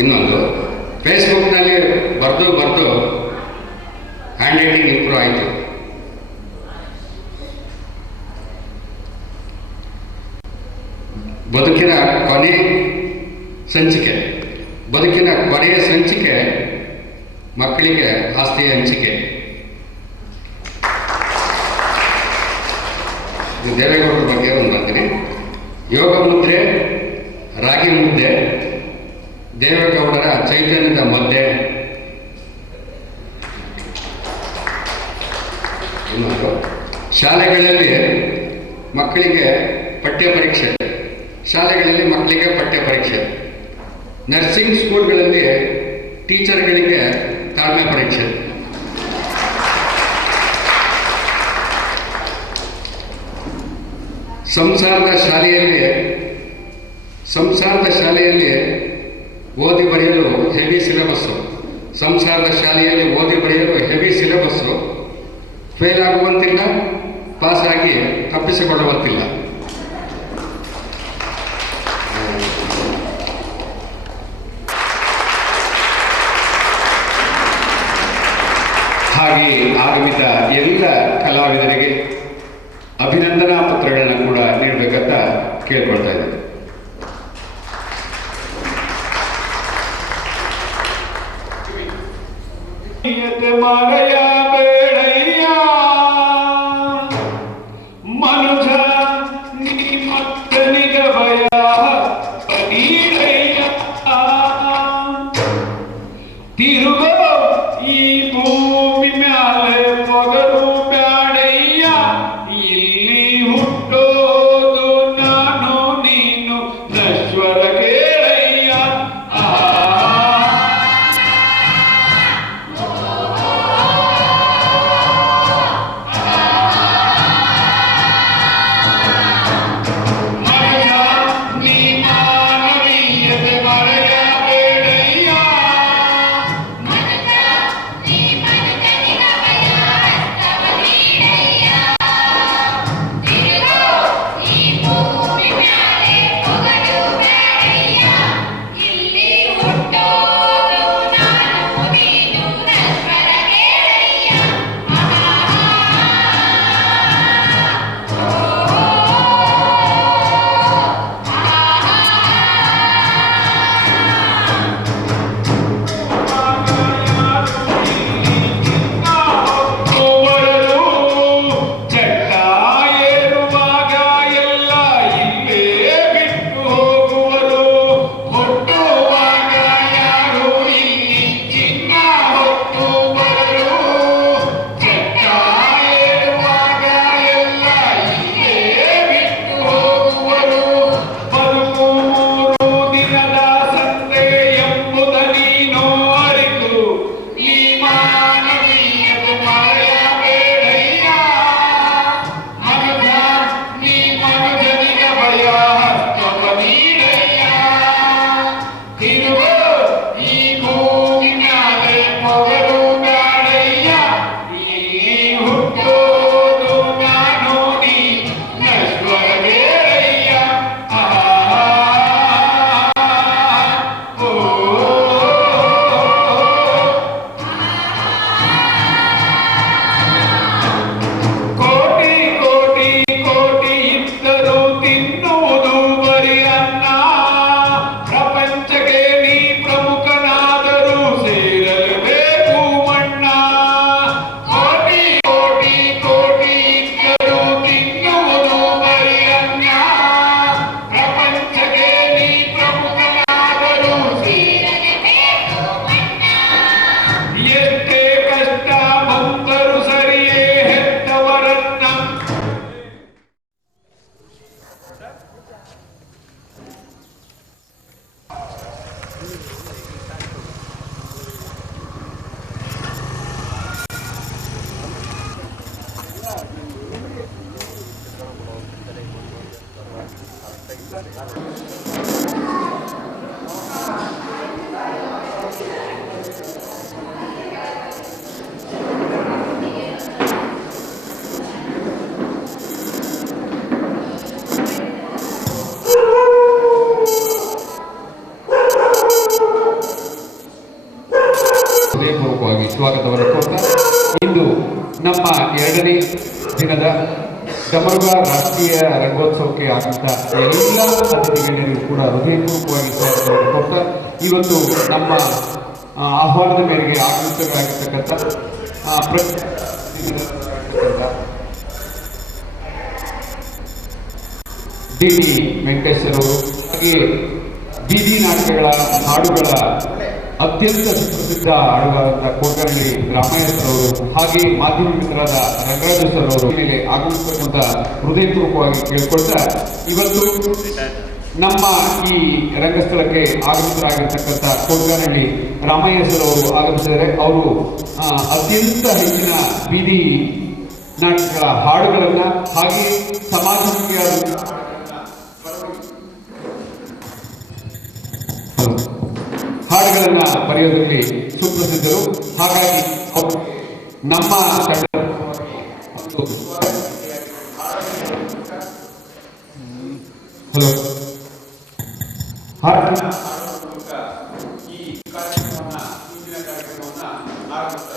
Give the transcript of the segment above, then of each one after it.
ಇನ್ನೊಂದು ಫೇಸ್ಬುಕ್ನಲ್ಲಿ ಬರೆದು ಹ್ಯಾಂಡ್ ರೈಟಿಂಗ್ ಇಂಪ್ರೂವ್ ಆಯಿತು. ಬದುಕಿನ ಕೊನೆಯ ಸಂಚಿಕೆ ಮಕ್ಕಳಿಗೆ ಆಸ್ತಿ ಹಂಚಿಕೆ. ದೇವೇಗೌಡರ ಬಗ್ಗೆ ಒಂದು ಬರ್ತೀನಿ. ಯೋಗ ಮುದ್ರೆ, ರಾಗಿ ಮುದ್ದೆ, ದೇವೇಗೌಡರ ಚೈತನ್ಯದ ಮಧ್ಯೆ. ಇನ್ನೊಂದು, ಶಾಲೆಗಳಲ್ಲಿ ಮಕ್ಕಳಿಗೆ ಪಠ್ಯ ಪರೀಕ್ಷೆ, ನರ್ಸಿಂಗ್ ಸ್ಕೂಲ್ಗಳಲ್ಲಿ ಟೀಚರ್ಗಳಿಗೆ ತಾಳ್ಮೆ ಪರೀಕ್ಷೆ. ಸಂಸಾರದ ಶಾಲೆಯಲ್ಲಿ ಓದಿ ಬರೆಯಲು ಹೆವಿ ಸಿಲೆಬಸ್ಸು. ಫೇಲ್ ಆಗುವಂತಿಲ್ಲ, ಪಾಸ್ ಆಗಿ ತಪ್ಪಿಸಿಕೊಳ್ಳುವಂತಿಲ್ಲ. ಹಾಗೆ ಆಗಮಿತ ಎಲ್ಲ ಕಲಾವಿದರಿಗೆ ಅಭಿನಂದನಾ ಪತ್ರಗಳನ್ನ ಕೂಡ ನೀಡಬೇಕಂತ ಕೇಳ್ಕೊಳ್ತಾ ಇದ್ದೀನಿ. ಸ್ವಾಗತವನ್ನು ಕೋರ್ತಾ ಇಂದು ನಮ್ಮ 2ನೇ ದಿನದ ಗಮರ್ಗ ರಾಷ್ಟ್ರೀಯ ರಂಗೋತ್ಸವಕ್ಕೆ ಆಗಂತ ಎಲ್ಲ ಅತಿಥಿಗಳಿಗೂ ಕೂಡ ಹೃದಯಪೂರ್ವಕವಾಗಿ ಸ್ವಾಗತವನ್ನು ಕೋರ್ತಾ ಇವತ್ತು ನಮ್ಮ ಆಹ್ವಾನದ ಮೇರೆಗೆ ಆಗಮಿತರಾಗಿರ್ತಕ್ಕಂಥ ಡಿ.ವಿ. ವೆಂಕಟೇಶ್ವರ ಅವರು, ಹಾಗೆ ಬೀದಿ ನಾಟಕಗಳ ಹಾಡುಗಳ ಅತ್ಯಂತ ಸುಪ್ರಸಿದ್ಧ ಹಾಡುಗಾರರಾದ ಕೋಟರಳ್ಳಿ ರಾಮಯ್ಯರವರು, ಹಾಗೆ ಮಾಧ್ಯಮ ಮಿತ್ರರಾದ ರಂಗರಾಜೇಶ್ವರ ಅವರು ಮೇಲೆ ಆಗಮಿಸಬೇಕಂತ ಹೃದಯಪೂರ್ವಕವಾಗಿ ಕೇಳ್ಕೊಳ್ತಾ ಇವತ್ತು ನಮ್ಮ ಈ ರಂಗಸ್ಥಳಕ್ಕೆ ಆಗಮಿತರಾಗಿರ್ತಕ್ಕಂಥ ಕೋಟರಳ್ಳಿ ರಾಮಯ್ಯರವರು ಆಗಮಿಸಿದರೆ ಅವರು ಅತ್ಯಂತ ಹೆಚ್ಚಿನ ಬೀದಿ ನಾಟಕಗಳ ಹಾಡುಗಳನ್ನ ಹಾಗೆ ಸಮಾಜಮುಖಿ ಹಾಡುಗಳನ್ನ ಬರೆಯೋದರಲ್ಲಿ ಸುಪ್ರಸಿದ್ಧರು. ಹಾಗಾಗಿ ನಮ್ಮ ಹಲೋ ಈ ಕಾರ್ಯಕ್ರಮವನ್ನ ಇಂದಿನ ಕಾರ್ಯಕ್ರಮವನ್ನ ಆರಂಭಿಸ್ತಾ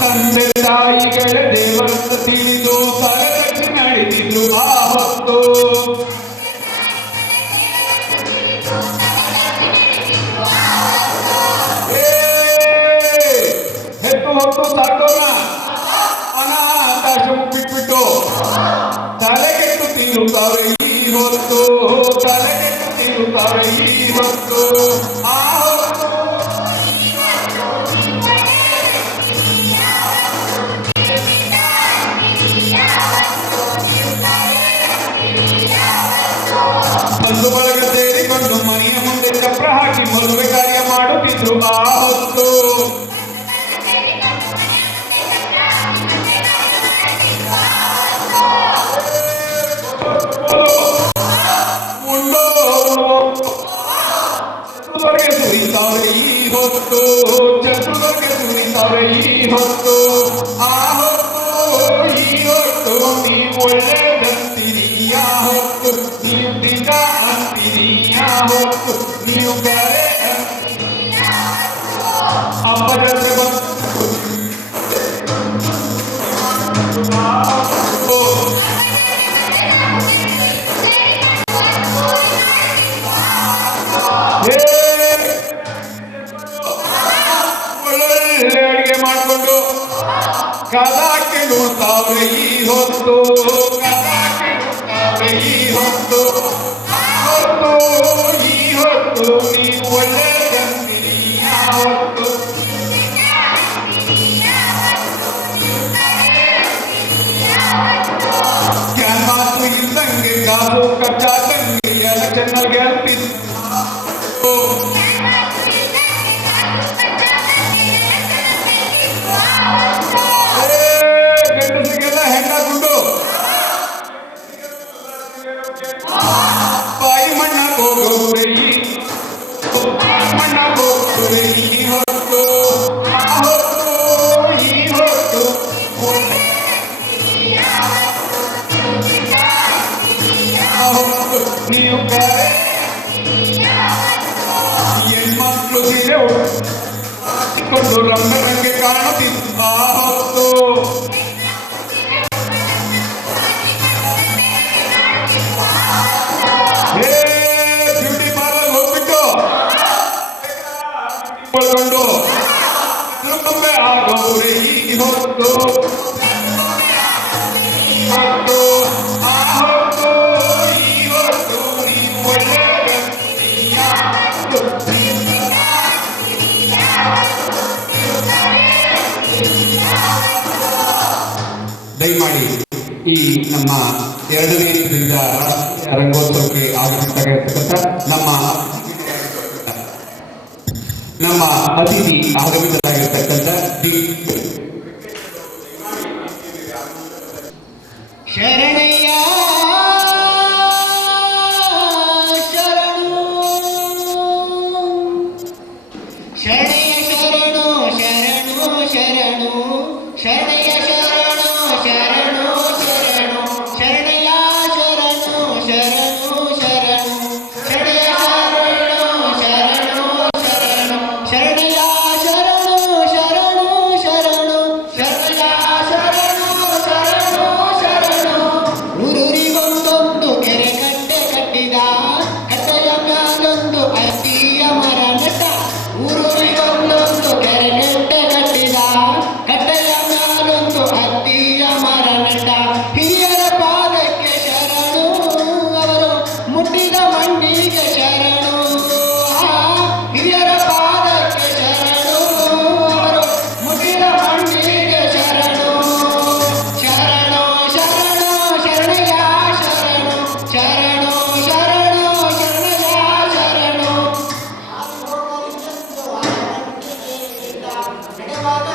ತಂದೆ ತಾಯಿಗಳ ದೇವರನ್ನು ತಿಳಿದು ತಲೆಗಟ್ಟಿ ನಡೆದಿದ್ದು ಆ ಹೊತ್ತು ಹೊತ್ತು ಸಾಕೋಣ ಅನಾಥಾಶ್ರಮ ಬಿಟ್ಬಿಟ್ಟು ತಲೆಗೆಟ್ಟು ತಿನ್ನುತ್ತಾರೆ ಈ ಹೊತ್ತು, ತಲೆಗೆಟ್ಟು ತಿನ್ನುತ್ತಾರೆ ಈ ಹೊತ್ತು. ಆ ಬಂಧು ಬಳಗ ಸೇರಿಕೊಂಡು ಮನೆಯ ಮುಂದೆ ಚಪ್ರ ಹಾಕಿ ಮದುವೆ ಕಾರ್ಯ ಮಾಡುತ್ತಿದ್ದು ಆ ಹೊತ್ತು. ಸುರಿತಾರೆ ಈ ಹೊತ್ತು, ಚತುರ್ಗೆ ಸುರಿತಾರೆ ಈ ಹೊತ್ತು. ಆ ಹೊತ್ತು ಈ ಹೊತ್ತು ನೀವು ಒಳ್ಳೆದಂತೀರಿ ಆ ಹೊತ್ತು, ನೀವು ನಿಜ ಅಂತೀರಿ ಆ ಹೊತ್ತು, ನೀವು ಬೇರೆ ಹಬ್ಬ ಜಾತ್ರೆ ಬಂದು ಅಡಿಗೆ ಮಾಡಿಕೊಂಡು ಕದಾಕೆ ನೋಡ್ತಾವ್ರೆ ಈ ಹೊತ್ತು, ಕದಾಕೆ ನೋಡ್ತಾವ್ರೆ ಈ ಹೊತ್ತು. ಹೊತ್ತು ಈ ಹೊತ್ತು ನೀವು ಒಳ್ಳೆದಂತೀರಿ ಆ ಹೊತ್ತು. ಮಾತು ಇದ್ದಂಗೆ ಕಾಸು ಕಚ್ಚಾದಂಗೆ ಎಲೆಕ್ಷನ್ ಗೆಲ್ತಿದ್ದು ಗಂಡಸಿಗೆಲ್ಲ ಹೆಣ್ಣಾಕೊಂಡು ಬಾಯಿ ಮಣ್ಣ ಹೋಗೋರೆ ಮಣ್ಣ ಹೋಗೋರೆ ಈ ಹೊತ್ತು. ಆ ಹೊತ್ತು ಈ ಹೊತ್ತು ನೀವು ಬೇರೆ ಹೆಣ್ಮಕ್ಳು ಸೀರೆ ಉಟ್ಕೊಂಡು ರಂಗರಂಗೆ ಕಾಣುತ್ತಿದ್ದ ಆ ಹೊತ್ತು. ಬ್ಯೂಟಿ ಪಾರ್ಲರ್ ಹೋಗ್ಬಿಟ್ಟು ಕೊಂಡು ಆಗೋರೆ ಈ ಹೊತ್ತು. ಹೊತ್ತು ಆ ಹೊತ್ತು ಈ ಹೊತ್ತು ನೀವು ಒಳ್ಳೆಯ ದಯಮಾಡಿ ಈ ನಮ್ಮ 2ನೇ ದಿನದ ರಂಗೋತ್ಸವಕ್ಕೆ ಆಗಮಿಸತಕ್ಕಂಥ ನಮ್ಮ ಅತಿಥಿ ಆಗಮಿಸಲಾಗಿರ್ತಕ್ಕಂಥ ಶರಣಯ್ಯ ಶರಣು ಶರಣಯ್ಯ ಶರಣು ಶರಣು ಶರಣು ಶರಣಯ್ಯ ಶರಣು ಶರಣು ಶರಣು ಶರಣಯ್ಯ ಶರಣು ಶರಣು ಶರಣು ಶರಣಯ್ಯ ಶರಣು ಶರಣು ಶರಣು ಶರಣಯ್ಯ ಶರಣು ಶರಣು ಶರಣು ಶರಣಯ್ಯ ಶರಣು ಶರಣು ಶರಣು ಊರೂರಿಗೊಂದೊಂದು ಕೆರೆ ಕಟ್ಟೆ ಕಟ್ಟಿದ ಕಟ್ಟೆಯ ಮ್ಯಾಲೊಂದು ಅತ್ತಿಯ ಮರ ನೆಟ್ಟ ಊರೂರಿಗೊಂದೊಂದು ಕೆರೆ ಕಟ್ಟೆ ಕಟ್ಟಿದ ಕಟ್ಟೆಯ ಮ್ಯಾಲೊಂದು ಅತ್ತಿಯ ಮರ ನೆಟ್ಟ ಹಿರಿಯರ ಪಾದಕ್ಕೆ ಶರಣು ಅವರು ಮುಟ್ಟಿದ ಮಣ್ಣಿಗೆ ಶರಣು ಹಿರಿಯರ ಪಾದಕ್ಕೆ ಶರಣು ಅವರು ಮುಟ್ಟಿದ ಮಣ್ಣಿಗೆ ಶರಣು ಶರಣು ಶರಣು ಶರಣಯ್ಯ ಶರಣು ಶರಣು ಶರಣು ಶರಣಯ್ಯ ಶರಣು ನಡೆವಾಗ